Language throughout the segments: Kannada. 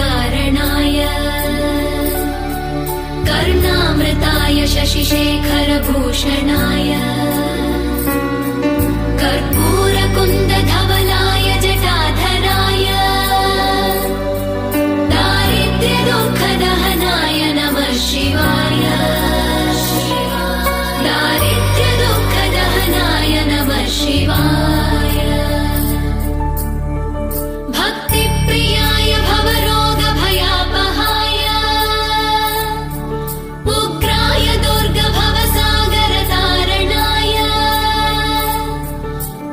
कारणतारणाय कर्णामृताय शशिशेखरभूषणाय कर्पूरकुन्दधवलाय जटाधराय दारिद्र्यदुःखदहनाय नमः शिवाय दारिद्र्यदुःखदहनाय नमः शिवाय भक्तिप्रियाय भवरोगभयापहाय उग्राय दुर्गभवसागरतारणाय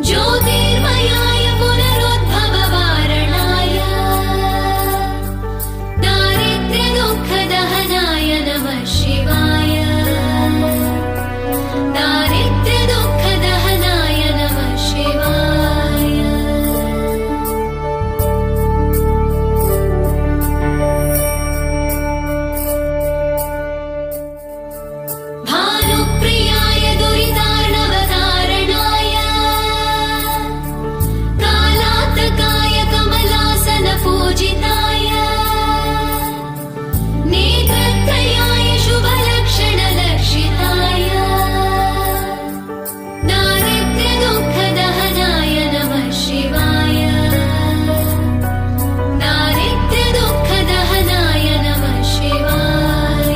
ज्योतिर्मयाय पुनरुद्भववारणाय दारिद्र्यदुःखदहनाय नमः शिवाय दारिद्र्यदुःखदहनाय नमः शिवाय भानुप्रियाय दुरितार्णवतारणाय कालातकाय कमलासनपूजिताय नेत्रत्रयाय शुभलक्षणलक्षिताय दारिद्र्यदुःखदहनाय नमः शिवाय दारिद्र्यदुःखदहनाय नमः शिवाय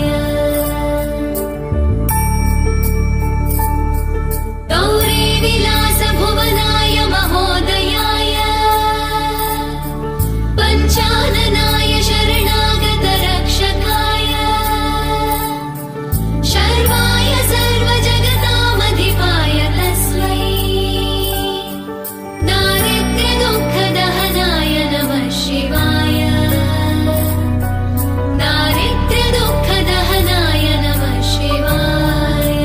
गौरीविलासभुवनाय महोदयाय पञ्चाननाय शरणागतरक्षकाय शर्वाय सर्वजगतामधिपाय तस्मै दारिद्र्यदुःखदहनाय नमः शिवाय दारिद्र्यदुःखदहनाय नमः शिवाय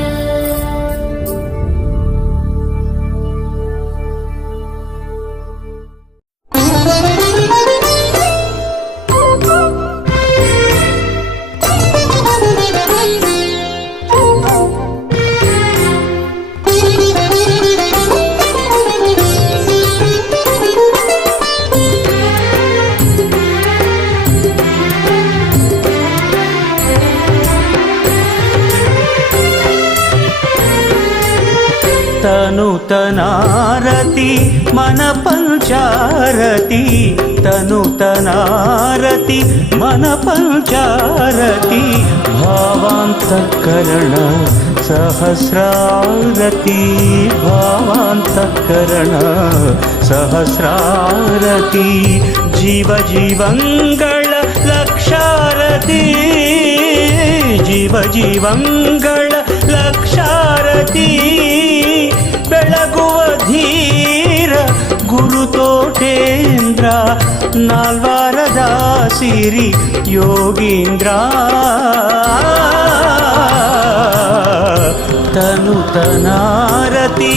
तनुतनारति मन पंचारति तनुतनारति मन पंचारति भावान्तःकरण सहस्रारति भावान्तःकरण सहस्रारति जीव जीवंಗಳ लक्षारति जीव जीवंಗಳ लक्षारति ಬೆಳಗುವ ಧೀರ ಗುರುತೋಟೇಂದ್ರ ನಾಲ್ವಾರದ ಸಿರಿ ಯೋಗೀಂದ್ರ ತನುತನಾರತಿ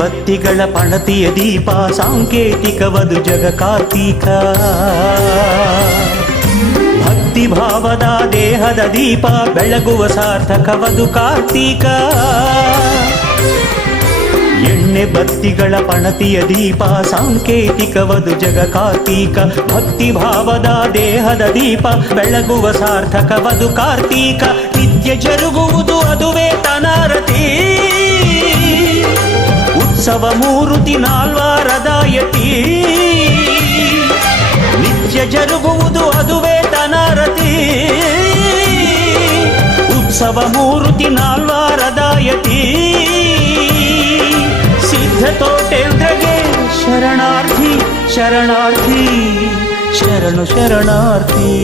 ಬತ್ತಿಗಳ ಪಣತಿಯ ದೀಪ ಸಾಂಕೇತಿಕವದು ಜಗ ಕಾರ್ತೀಕ ಭಕ್ತಿ ಭಾವದ ದೇಹದ ದೀಪ ಬೆಳಗುವ ಸಾರ್ಥಕವದು ಕಾರ್ತೀಕ ಎಣ್ಣೆ ಬತ್ತಿಗಳ ಪಣತಿಯ ದೀಪ ಸಾಂಕೇತಿಕವದು ಜಗ ಕಾರ್ತೀಕ ಭಕ್ತಿ ಭಾವದ ದೇಹದ ದೀಪ ಬೆಳಗುವ ಸಾರ್ಥಕವದು ಕಾರ್ತೀಕ ನಿತ್ಯ ಜರುಗುವುದು ಅದುವೇ ತನಾರತಿ ಉತ್ಸವ ಮೂರುತಿ ನಾಲ್ವಾರದಾಯತಿ ನಿತ್ಯ ಜರುಗುವುದು ಅದುವೇ ತನಾರತಿ ಬಸವಮೂರ್ತಿ ನಾಲ್ವಾರದಾಯತಿ ಸಿದ್ಧ ತೋಟೇಂದ್ರಗೆ ಶರಣಾರ್ಥಿ ಶರಣಾರ್ಥಿ ಶರಣು ಶರಣಾರ್ಥಿ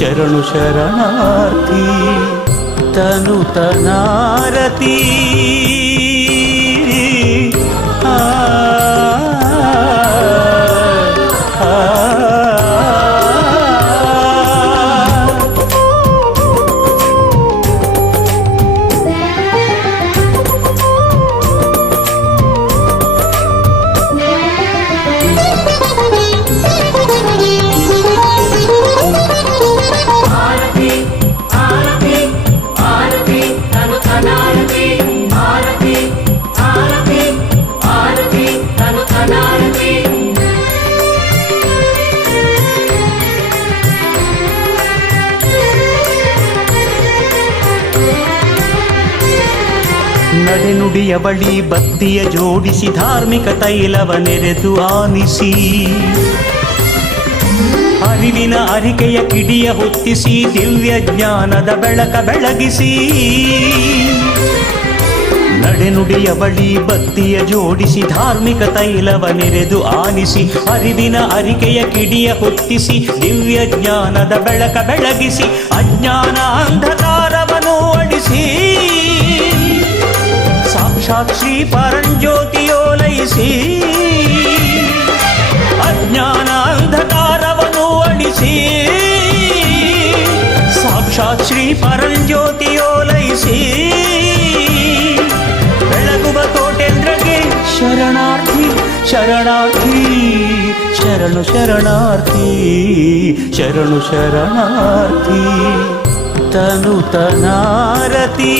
ಶರಣು ಶರಣಾರ್ಥಿ ತನು ತನಾರತಿ ಆ ನಡೆನುಡಿಯ ಬಳಿ ಬತ್ತಿಯ ಜೋಡಿಸಿ ಧಾರ್ಮಿಕ ತೈಲವ ನೆರೆದು ಆನಿಸಿ ಅರಿವಿನ ಅರಿಕೆಯ ಕಿಡಿಯ ಹೊತ್ತಿಸಿ ದಿವ್ಯ ಜ್ಞಾನದ ಬೆಳಕ ಬೆಳಗಿಸಿ ನಡೆನುಡಿಯ ಬಳಿ ಬತ್ತಿಯ ಜೋಡಿಸಿ ಧಾರ್ಮಿಕ ತೈಲವ ನೆರೆದು ಆನಿಸಿ ಅರಿವಿನ ಅರಿಕೆಯ ಕಿಡಿಯ ಹೊತ್ತಿಸಿ ದಿವ್ಯ ಜ್ಞಾನದ ಬೆಳಕ ಬೆಳಗಿಸಿ ಅಜ್ಞಾನ ಅಂಧಕಾರವನ್ನು ಅಡಿಸಿ ಸಾಕ್ಷಾತ್ ಶ್ರೀ ಪರಂಜ್ಯೋತಿಯೋಲೈಸಿ ಅಜ್ಞಾನ ಅಂಧಕಾರವನ್ನು ಅಳಿಸಿ ಸಾಕ್ಷಾತ್ ಶ್ರೀ ಪರಂಜ್ಯೋತಿಯೋಲೈಸಿ ಬೆಳಗುವ ತೋಟೇಂದ್ರಗೆ ಶರಣಾರ್ಥಿ ಶರಣಾರ್ಥಿ ಶರಣು ಶರಣಾರ್ಥಿ ಶರಣು ಶರಣಾರ್ಥಿ ತನು ತನಾರತಿ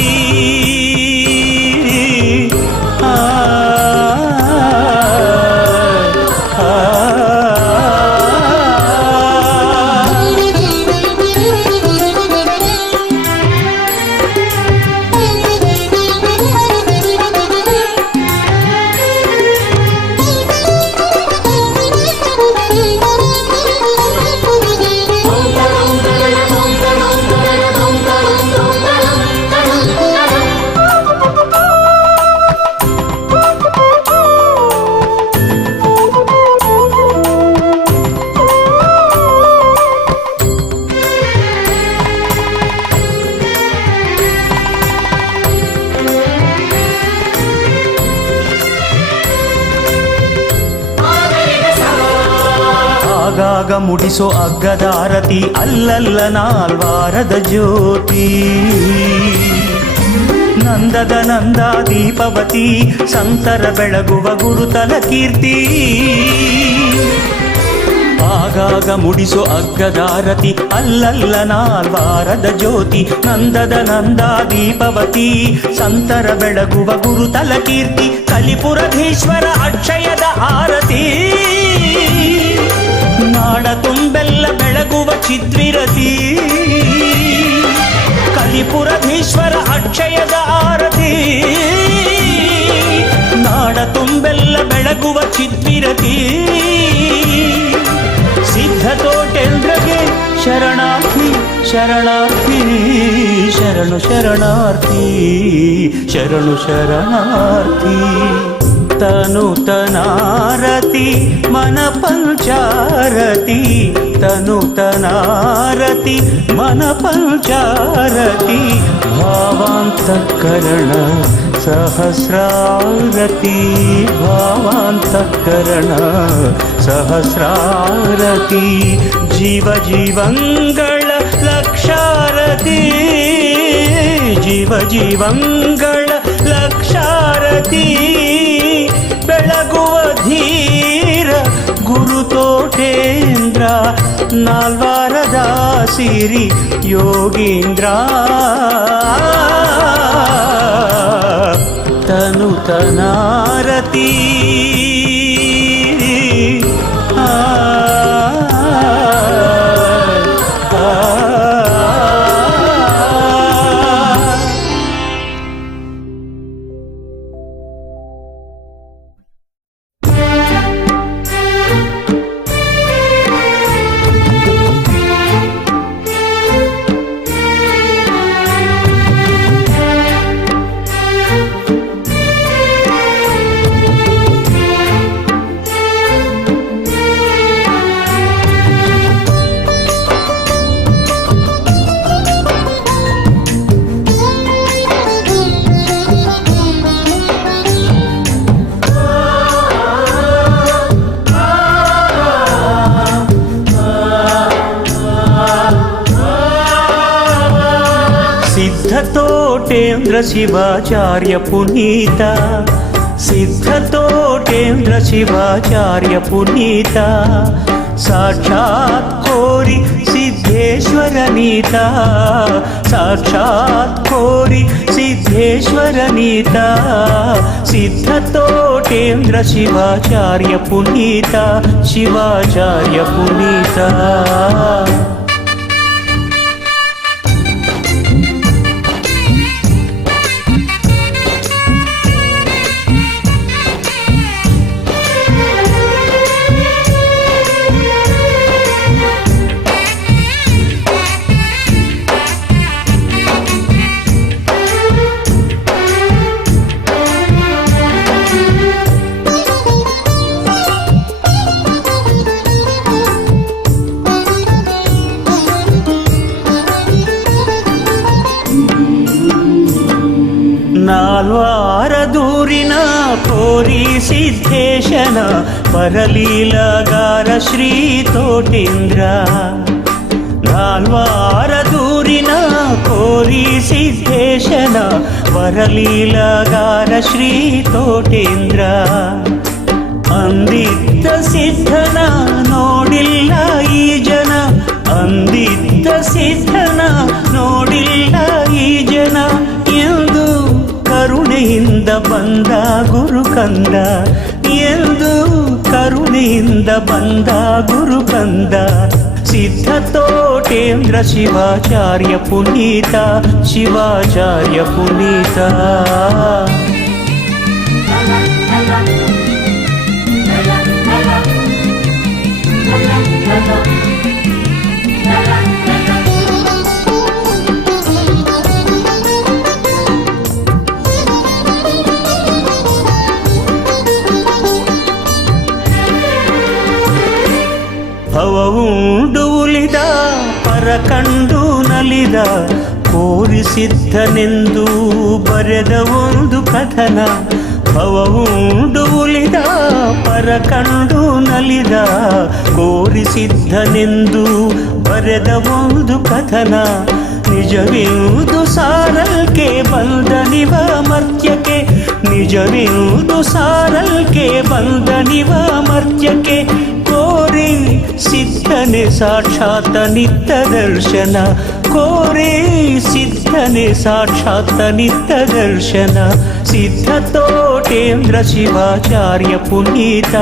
ಆಗಾಗ ಮುಡಿಸೋ ಅಗ್ಗದಾರತಿ ಅಲ್ಲಲ್ಲ ನಾಲ್ವಾರದ ಜ್ಯೋತಿ ನಂದದ ನಂದ ದೀಪವತಿ ಸಂತರ ಬೆಳಗುವ ಗುರುತಲ ಕೀರ್ತಿ ಆಗಾಗ ಮುಡಿಸೋ ಅಗ್ಗದಾರತಿ ಅಲ್ಲಲ್ಲ ನಾಲ್ವಾರದ ಜ್ಯೋತಿ ನಂದದ ನಂದ ದೀಪವತಿ ಸಂತರ ಬೆಳಗುವ ಗುರುತಲ ಕೀರ್ತಿ ಕಲಿಪುರಧೀಶ್ವರ ಅಕ್ಷಯದ ಆರತಿ ನಾಡ ತುಂಬೆಲ್ಲ ಬೆಳಗುವ ಚಿದ್ವಿರತಿ ಕಲಿಪುರಧೀಶ್ವರ ಅಕ್ಷಯದ ಆರತಿ ನಾಡ ತುಂಬೆಲ್ಲ ಬೆಳಗುವ ಚಿದ್ವಿರತಿ ಸಿದ್ಧ ತೋಟೇಂದ್ರಗೆ ಶರಣಾರ್ಥಿ ಶರಣಾರ್ಥಿ ಶರಣು ಶರಣಾರ್ಥಿ ಶರಣು ಶರಣಾರ್ಥಿ ತನು ತನಾರತಿ ಮನ ಪಂಚಾರತಿ ತನು ತನಾರತಿ ಮನ ಪಂಚಾರತಿ ಭಾವಾಂತಃಕರಣ ಸಹಸ್ರಾರತಿ ಭಾವಾಂತಃಕರಣ ಸಹಸ್ರಾರತಿ ಜೀವ ಜೀವಂಗಳ ಲಕ್ಷಾರತಿ ಜೀವ ಜೀವಂಗಳ ಲಕ್ಷಾರತಿ ಬೆಳಗುವ ಧೀರ ಗುರು ತೋಟೇಂದ್ರ ನಾಲ್ವಾರದ ಸಿರಿ ಯೋಗೀಂದ್ರ ತನು ತನಾರತಿ ಸಿದ್ಧತೋಟೇಂದ್ರ ಶಿವಾಚಾರ್ಯ ಪುನೀತ ಸಿದ್ಧತೋಟೇಂದ್ರ ಶಿವಾಚಾರ್ಯ ಪುನೀತ ಸಾಕ್ಷಾತ್ ಕೋರಿ ಸಿದ್ಧೇಶ್ವರ ನೀತ ಸಾಕ್ಷಾತ್ ಕೋರಿ ಸಿದ್ಧೇಶ್ವರ ನೀತ ಸಿದ್ಧತೋಟೇಂದ್ರ ಶಿವಾಚಾರ್ಯ ಪುನೀತ ಶಿವಾಚಾರ್ಯ ಪುನೀತ ನಾಲ್ವಾರ ದೂರಿನ ಕೋರಿ ಸಿದ್ಧೇಶನ ಪರಲೀಲಗಾರ ಶ್ರೀ ತೋಟೇಂದ್ರ ನಾಲ್ವಾರ ದೂರಿನ ಕೋರಿ ಸಿದ್ಧೇಶನ ಪರಲೀಲಗಾರ ಶ್ರೀ ತೋಟೇಂದ್ರ ಅಂದಿದ್ದ ಸಿದ್ಧನ ನೋಡಿಲ್ಲ ಈ ಜನ ಅಂದಿದ್ದ ಸಿದ್ಧನ ನೋಡಿಲ್ಲ ಈ ಜನ ಎಂದು ಕರುಣೆಯಿಂದ ಬಂದ ಗುರು ಕಂದ ಎಂದು ಕರುಣೆಯಿಂದ ಬಂದ ಗುರು ಕಂದ ಸಿದ್ಧತೋಟೇಂದ್ರ ಶಿವಾಚಾರ್ಯ ಪುನೀತ ಶಿವಾಚಾರ್ಯ ಪುನೀತ ಭವವುಂಡು ಉಲಿದ ಪರಕಂಡು ನಲಿದ ಕೋರಿ ಸಿದ್ಧನೆಂದು ಬರೆದ ಒಂದು ಕಥನ ಭವವುಂಡು ಉಲಿದ ಪರಕಂಡು ನಲಿದ ಕೋರಿ ಸಿದ್ಧನೆಂದು ಬರೆದ ಒಂದು ಕಥನ ನಿಜವೆಂದು ಸಾರಲ್ಕೆ ಬಂದನಿವ ಮರ್ತ್ಯಕ್ಕೆ ನಿಜವೆಂದು ಸಾರಲ್ಕೆ ಬಂದನಿವ ಮರ್ತ್ಯಕ್ಕೆ ಕೋರಿ ಸಿದ್ಧನೆ ಸಾಕ್ಷಾತ್ ನಿತ್ಯ ದರ್ಶನ ಕೋರಿ ಸಿದ್ಧನೆ ಸಾಕ್ಷಾತ್ ನಿತ್ಯ ದರ್ಶನ ಸಿದ್ಧತೋಟೇಂದ್ರ ಶಿವಾಚಾರ್ಯ ಪುನೀತ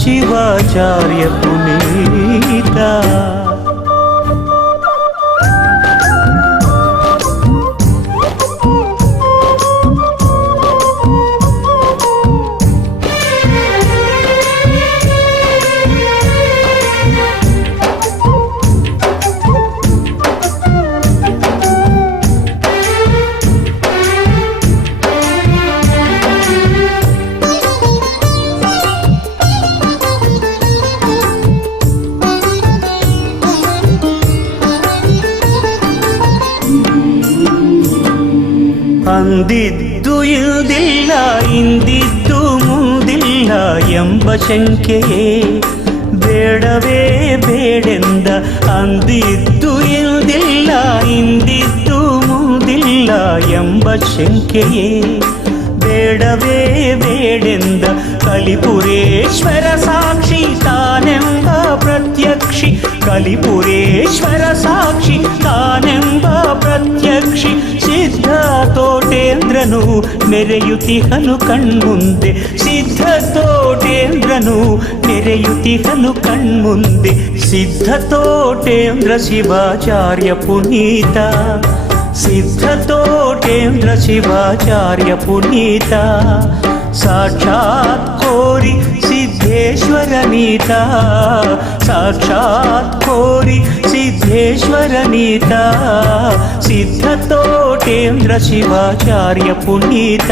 ಶಿವಾಚಾರ್ಯ ಪುನೀತ ಅಂದಿದ್ದು ಇಲ್ದಿಲ್ಲ ಇಂದಿದ್ದು ಮುಂದಿಲ್ಲ ಎಂಬ ಶಂಕೆಯೇ ಬೇಡವೇ ಬೇಡೆಂದ ಅಂದಿದ್ದು ಇಲ್ದಿಲ್ಲ ಇಂದಿದ್ದು ಮುಂದಿಲ್ಲ ಎಂಬ ಶಂಕೆಯೇ ಬೇಡವೇ ಬೇಡೆಂದ ಕಲಿಪುರೇಶ್ವರ ಸಾಕ್ಷಿ ತಾನೆಂಬ ಪ್ರತ್ಯಕ್ಷಿ ಕಲಿಪುರೇಶ್ವರ ಸಾಕ್ಷಿ ತಾನೆಂಬ ಪ್ರತ್ಯಕ್ಷಿ ಸಿದ್ಧ ತೋಟೇಂದ್ರನು ಮೆರೆಯುತಿಹನು ಕಣ್ಮುಂದೆ ಸಿದ್ಧ ತೋಟೇಂದ್ರನು ಮೆರೆಯುತಿಹನು ಕಣ್ಮುಂದೆ ಸಿದ್ಧ ತೋಟೇಂದ್ರ ಶಿವಾಚಾರ್ಯ ಪುನೀತ ಸಿದ್ಧತೋಟೇಂದ್ರ ಶಿವಾಚಾರ್ಯ ಪುನೀತ ಸಾಕ್ಷಾತ್ ಕೋರಿ ಸಿದ್ಧೇಶ್ವರ ನೀತ ಸಾಕ್ಷಾತ್ ಕೋರಿ ಸಿದ್ಧೇಶ್ವರ ನೀತ ಸಿದ್ಧತೋಟೇಂದ್ರ ಶಿವಾಚಾರ್ಯ ಪುನೀತ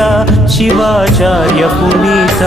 ಶಿವಾಚಾರ್ಯ ಪುನೀತ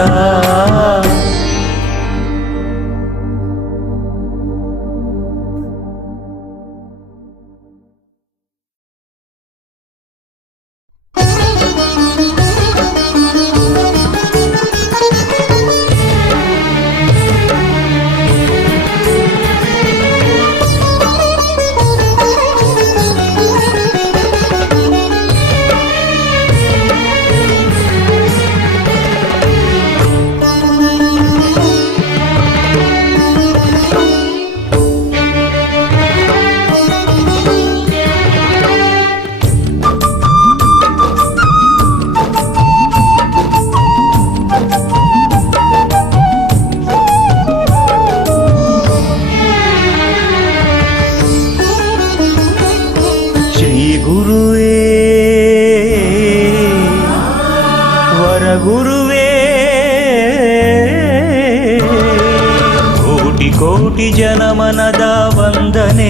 ಕೋಟಿ ಜನಮನದ ವಂದನೆ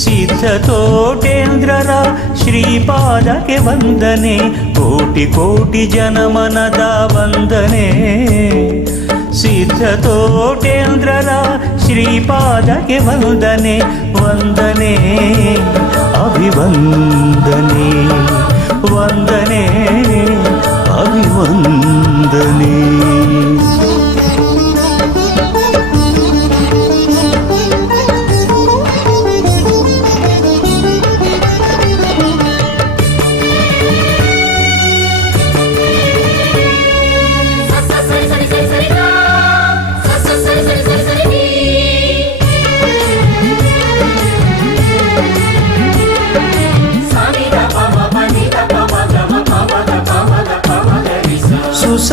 ಸಿದ್ಧ ತೋಟೇಂದ್ರರ ಶ್ರೀಪಾದಕ್ಕೆ ವಂದನೆ ಕೋಟಿ ಕೋಟಿ ಜನಮನದ ವಂದನೆ ಸಿದ್ಧ ತೋಟೇಂದ್ರರ ಶ್ರೀಪಾದಕ್ಕೆ ವಂದನೆ ವಂದನೆ ಅಭಿವಂದನೆ ವಂದನೆ ಅಭಿವಂದನೆ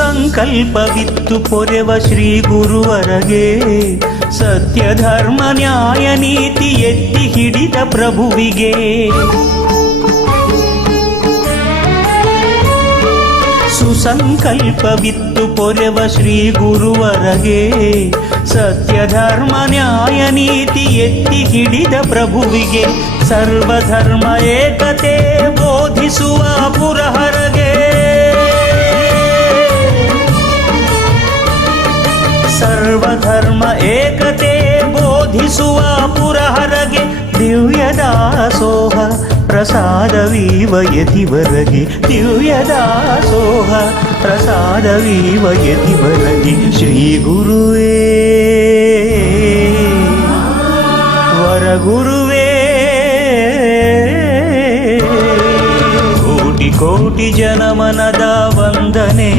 ಸುಸಂಕಲ್ಪವಿತ್ತು ಪೊರೆವ ಶ್ರೀ ಗುರುವರಗೆ ಸತ್ಯ ಧರ್ಮ ನ್ಯಾಯ ನೀತಿ ಎತ್ತಿ ಹಿಡಿದ ಪ್ರಭುವಿಗೆ ಸುಸಂಕಲ್ಪವಿತ್ತು ಪೊರೆವ ಶ್ರೀ ಗುರುವರಗೆ ಸತ್ಯ ಧರ್ಮ ನ್ಯಾಯ ನೀತಿ ಎತ್ತಿ ಹಿಡಿದ ಪ್ರಭುವಿಗೆ ಸರ್ವಧರ್ಮ ಏಕತೆ ಬೋಧಿಸುವ ಪುರಹರಗೆ ಸರ್ವಧರ್ಮ ಏಕತೆ ಬೋಧಿಸುವ ಪುರಹರಗೆ ದಿವ್ಯ ದಾಸೋಹ ಪ್ರಸಾದವೀವ ಯತಿವರಗೆ ದಿವ್ಯ ದಾಸೋಹ ಪ್ರಸಾದವೀವ ಯತಿವರಗೆ ಶ್ರೀ ಗುರುವೇ ವರಗುರುವೇ ಕೋಟಿ ಕೋಟಿ ಜನಮನದ ವಂದನೆ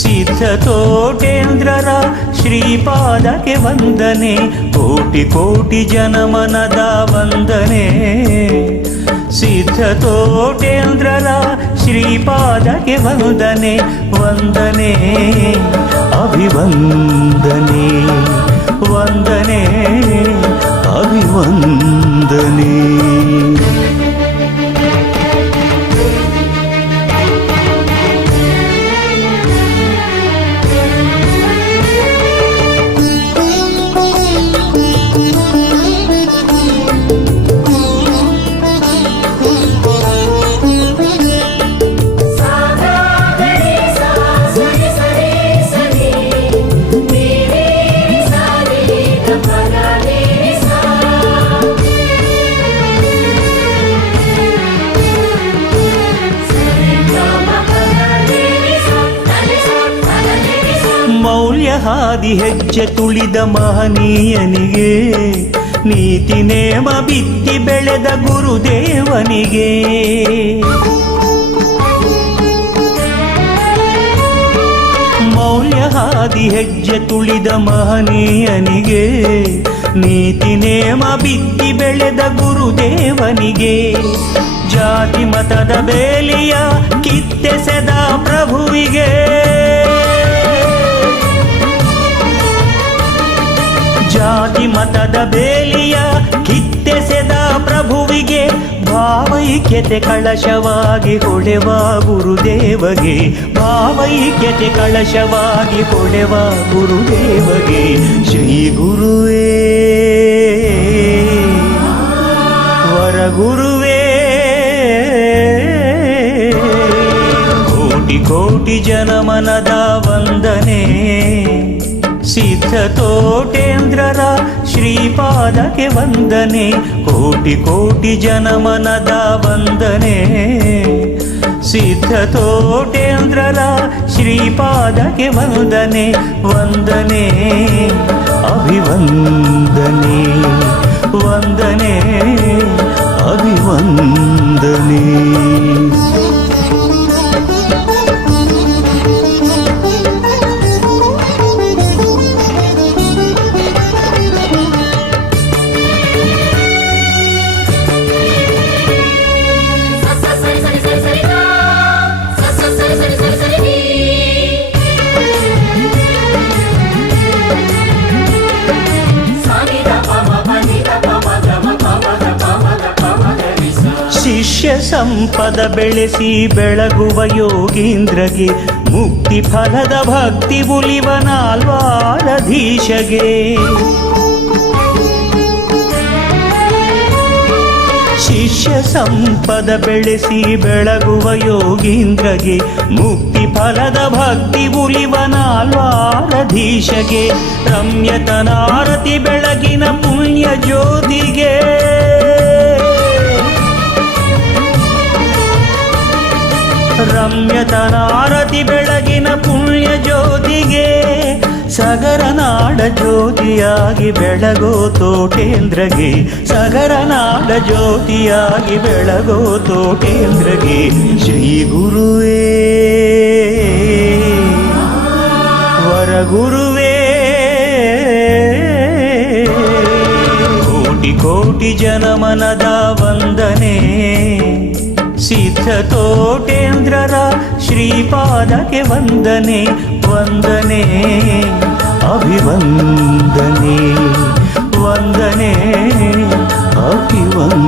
ಸಿದ್ಧ ತೋಟೇಂದ್ರರ ಶ್ರೀಪಾದಕ್ಕೆ ವಂದನೆ ಕೋಟಿ ಕೋಟಿ ಜನಮನದ ವಂದನೆ ಸಿದ್ಧ ತೋಟೇಂದ್ರರ ಶ್ರೀಪಾದಕ್ಕೆ ವಂದನೆ ವಂದನೆ ಅಭಿವಂದನೆ ವಂದನೆ ಅಭಿವಂದನೆ ಹಾದಿ ಹೆಜ್ಜೆ ತುಳಿದ ಮಹನೀಯನಿಗೆ ನೀತಿ ನೇಮ ಬಿತ್ತಿ ಬೆಳೆದ ಗುರುದೇವನಿಗೆ ಮೌಲ್ಯ ಹಾದಿ ಹೆಜ್ಜೆ ತುಳಿದ ಮಹನೀಯನಿಗೆ ನೀತಿ ನೇಮ ಬಿತ್ತಿ ಬೆಳೆದ ಗುರುದೇವನಿಗೆ ಜಾತಿ ಮತದ ಬೇಲಿಯ ಕಿತ್ತೆಸೆದ ಪ್ರಭುವಿಗೆ ಜಾತಿ ಮತದ ಬೇಲಿಯ ಕಿತ್ತೆಸೆದ ಪ್ರಭುವಿಗೆ ಭಾವೈಕ್ಯತೆ ಕಳಶವಾಗಿ ಹೊಳೆವ ಗುರುದೇವಗೆ ಭಾವೈಕ್ಯತೆ ಕಳಶವಾಗಿ ಹೊಳೆವ ಗುರುದೇವಗೆ ಶ್ರೀ ಗುರುವೇ ವರಗುರುವೇ ಕೋಟಿ ಕೋಟಿ ಜನಮನದ ವಂದನೆ ಸಿದ್ಧ ತೋಟೇಂದ್ರರ ಶ್ರೀಪಾದಕ್ಕೆ ವಂದನೆ ಕೋಟಿ ಕೋಟಿ ಜನಮನದ ವಂದನೆ ಸಿದ್ಧ ತೋಟೇಂದ್ರರ ಶ್ರೀಪಾದಕ್ಕೆ ವಂದನೆ ವಂದನೆ ಅಭಿವಂದನೆ ವಂದನೆ ಅಭಿವಂದನೆ ಶಿಷ್ಯ ಸಂಪದ ಬೆಳೆಸಿ ಬೆಳಗುವ ಯೋಗೀಂದ್ರಗೆ ಮುಕ್ತಿ ಫಲದ ಭಕ್ತಿ ಉಲಿವ ನಾಲ್ವಾರಧೀಶಗೆ ಶಿಷ್ಯ ಸಂಪದ ಬೆಳೆಸಿ ಬೆಳಗುವ ಯೋಗೀಂದ್ರಗೆ ಮುಕ್ತಿ ಫಲದ ಭಕ್ತಿ ಉಲಿವ ನಾಲ್ವಾರಧೀಶಗೆ ರಮ್ಯತನಾರತಿ ಬೆಳಗಿನ ಪುಣ್ಯ ಜ್ಯೋತಿಗೆ ರಮ್ಯತನಾರತಿ ಬೆಳಗಿನ ಪುಣ್ಯ ಜ್ಯೋತಿಗೆ ಸಗರನಾಡ ಜ್ಯೋತಿಯಾಗಿ ಬೆಳಗೋ ತೋಟೇಂದ್ರಗೆ ಸಗರನಾಡ ಜ್ಯೋತಿಯಾಗಿ ಬೆಳಗೋ ತೋಟೇಂದ್ರಗೆ ಶ್ರೀ ಗುರುವೇ ವರಗುರುವೇ ಕೋಟಿ ಕೋಟಿ ಜನಮನದ ವಂದನೆ ಸಿದ್ಧ ತೋಟೇಂದ್ರರ ಶ್ರೀಪಾದಕ್ಕೆ ವಂದನೆ ವಂದನೆ ಅಭಿವಂದನೆ ವಂದನೆ ಅಭಿವಂದನೆ.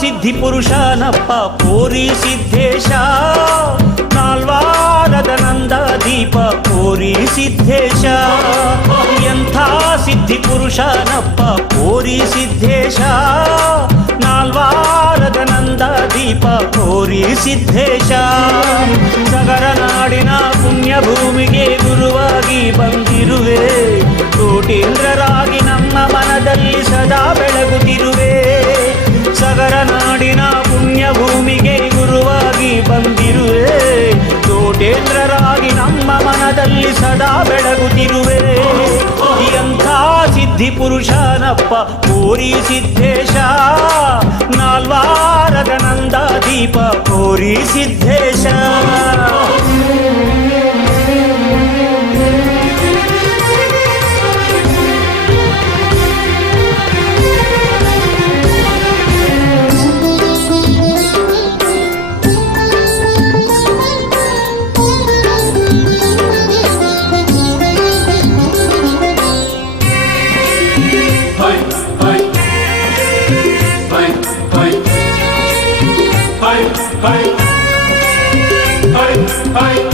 ಸಿದ್ಧಿ ಪುರುಷನಪ್ಪ ಕೋರಿ ಸಿದ್ಧೇಶ ನಾಲ್ವಾರದ ನಂದ ದೀಪ ಕೋರಿ ಸಿದ್ಧೇಶ ಎಂಥ ಸಿದ್ಧಿ ಪುರುಷನಪ್ಪ ಕೋರಿ ಸಿದ್ಧೇಶ ನಾಲ್ವಾರದ ನಂದ ದೀಪ ಕೋರಿ ಸಿದ್ಧೇಶ ಸಗರನಾಡಿನ ಪುಣ್ಯ ಭೂಮಿಗೆ ಗುರುವಾಗಿ ಬಂದಿರುವೆ ಕೋಟೇಂದ್ರರಾಗಿ ನಮ್ಮ ಮನದಲ್ಲಿ ಸದಾ ಬೆಳಗುತ್ತಿರುವೆ ಸಗರನಾಡಿನ ಪುಣ್ಯ ಭೂಮಿಗೆ ಗುರುವಾಗಿ ಬಂದಿರುವೆ ಕೋಟೇಂದ್ರರಾಗಿ ನಮ್ಮ ಮನದಲ್ಲಿ ಸದಾ ಬೆಳಗುತ್ತಿರುವೆ ಎಂಥ ಸಿದ್ಧಿ ಪುರುಷನಪ್ಪ ಕೋರಿ ಸಿದ್ಧೇಶ ನಾಲ್ವಾರದ ನಂದ ದೀಪ ಕೋರಿ ಸಿದ್ಧೇಶ.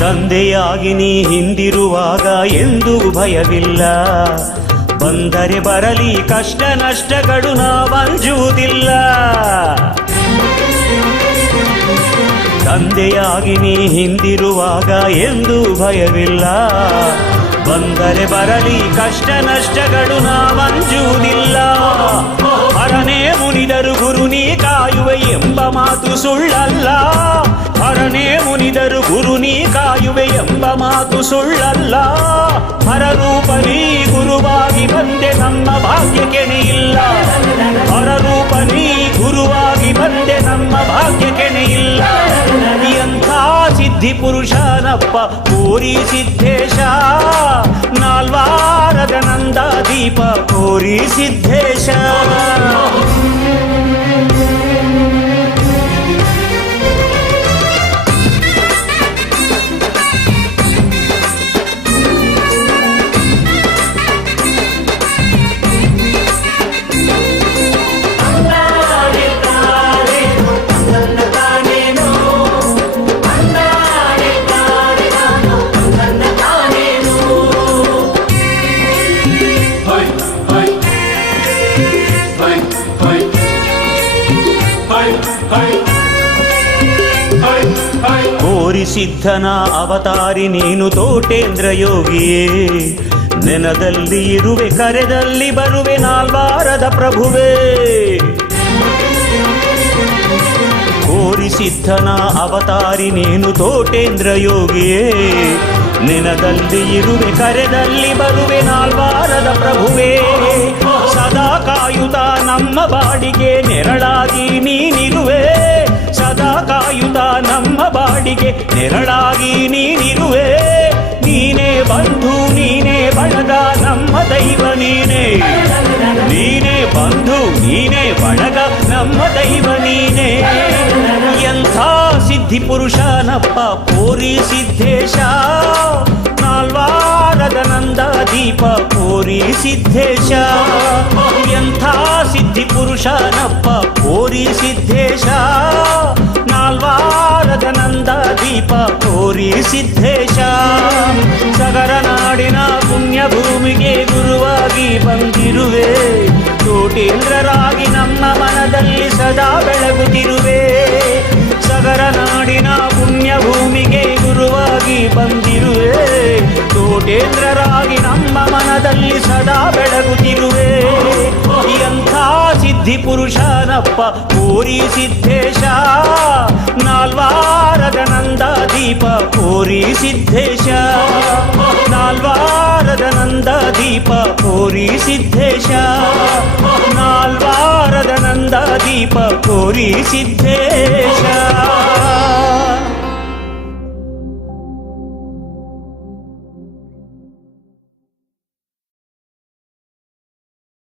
ತಂದೆಯಾಗಿ ನೀ ಹಿಂದಿರುವಾಗ ಎಂದೂ ಭಯವಿಲ್ಲ ಬಂದರೆ ಬರಲಿ ಕಷ್ಟ ನಷ್ಟಗಳು ನಾವಂಜುವುದಿಲ್ಲ ತಂದೆಯಾಗಿ ನೀ ಹಿಂದಿರುವಾಗ ಎಂದೂ ಭಯವಿಲ್ಲ ಬಂದರೆ ಬರಲಿ ಕಷ್ಟ ನಷ್ಟಗಳು ನಾವಂಜುವುದಿಲ್ಲ ಹರನೇ ಮುನಿದರು ಗುರು ನೀ ಕಾಯುವೆ ಎಂಬ ಮಾತು ಸುಳ್ಳಲ್ಲ ಹರನೇ ಮುನಿದರು ಗುರು ನೀ ಕಾಯುವೆ ಎಂಬ ಮಾತು ಸುಳ್ಳಲ್ಲ ಹರರೂಪನಿ ಗುರುವಾಗಿ ಬಂದೆ ನಮ್ಮ ಭಾಗ್ಯಕ್ಕೆನೆ ಇಲ್ಲ ಹರರೂಪನಿ ಗುರುವಾಗಿ ಬಂದೆ ನಮ್ಮ ಭಾಗ್ಯಕ್ಕೆನೆ ಇಲ್ಲ ಎಂಥ ಸಿದ್ಧಿ ಪುರುಷನಪ್ಪ ಕೋರಿ ಸಿದ್ಧೇಶ ನಾಲ್ವಾರದ ನಂದ ದೀಪ ಕೋರಿ ಸಿದ್ಧೇಶ. ಕೋರಿ ಸಿದ್ಧನ ಅವತಾರಿ ನೀನು ತೋಟೇಂದ್ರ ಯೋಗಿಯೇ ನೆನದಲ್ಲಿ ಇರುವೆ ಕರೆದಲ್ಲಿ ಬರುವೆ ನಾಲ್ವಾರದ ಪ್ರಭುವೇ ಕೋರಿ ಸಿದ್ಧನ ಅವತಾರಿ ನೀನು ತೋಟೇಂದ್ರ ಯೋಗಿಯೇ ನೆನದಲ್ಲಿ ಇರುವೆ ಕರೆದಲ್ಲಿ ಬರುವೆ ನಾಲ್ವಾರದ ಪ್ರಭುವೇ ಸದಾ ಕಾಯುತ್ತ ನಮ್ಮ ಬಾಡಿಗೆ ನೆರಳಾಗಿ ನೀನಿರುವೆ ಕಾಯುತ್ತ ನಮ್ಮ ಬಾಡಿಗೆ ನೆರಳಾಗಿ ನೀನಿರುವೆ. ನೀನೇ ಬಂಧು ನೀನೇ ಬಳಗ ನಮ್ಮ ದೈವ ನೀನೇ. ನೀನೇ ಬಂಧು ನೀನೇ ಬಳಗ ನಮ್ಮ ದೈವ ನೀನೇ. ಎಂಥ ಸಿದ್ಧಿ ಪುರುಷನಪ್ಪ ಕೋರಿ ಸಿದ್ದೇಶ, ನಾಲ್ವಾರದ ನಂದ ದೀಪ ಕೋರಿ ಸಿದ್ದೇಶ. ಎಂಥ ಸಿದ್ಧಿ ಪುರುಷನಪ್ಪ ಕೋರಿ ಸಿದ್ದೇಶ, ನಾಲ್ವಾರದ ನಂದ ದೀಪ ಕೋರಿ ಸಿದ್ದೇಶ. ಸಗರ ನಾಡಿನ ಪುಣ್ಯ ಭೂಮಿಗೆ ಗುರುವಾಗಿ ಬಂದಿರುವೆ. ಕೋಟೇಂದ್ರರಾಗಿ ನಮ್ಮ ಮನದಲ್ಲಿ ಸದಾ ಬೆಳಗುತ್ತಿರುವೆ. ಸಗರ ನಾಡಿನ ಪುಣ್ಯ ಭೂಮಿಗೆ ಗುರುವಾಗಿ ಬಂದಿರುವೆ. ಕೋಟೇಂದ್ರರಾಗಿ ನಮ್ಮ ಮನದಲ್ಲಿ ಸದಾ ಬೆಳಗುತ್ತಿರುವೆ. ಎಂಥ ಸಿದ್ಧಿ ಪುರುಷನಪ್ಪ ಕೋರಿ ಸಿದ್ದೇಶ, ನಾಲ್ವಾರದ ನಂದ ದೀಪ ಕೋರಿ ಸಿದ್ದೇಶ. ನಾಲ್ವಾರದ ನಂದ ದೀಪ ಕೋರಿ ಸಿದ್ದೇಶ, ನಾಲ್ವಾರದ ನಂದ ದೀಪ ಕೋರಿ ಸಿದ್ದೇಶ.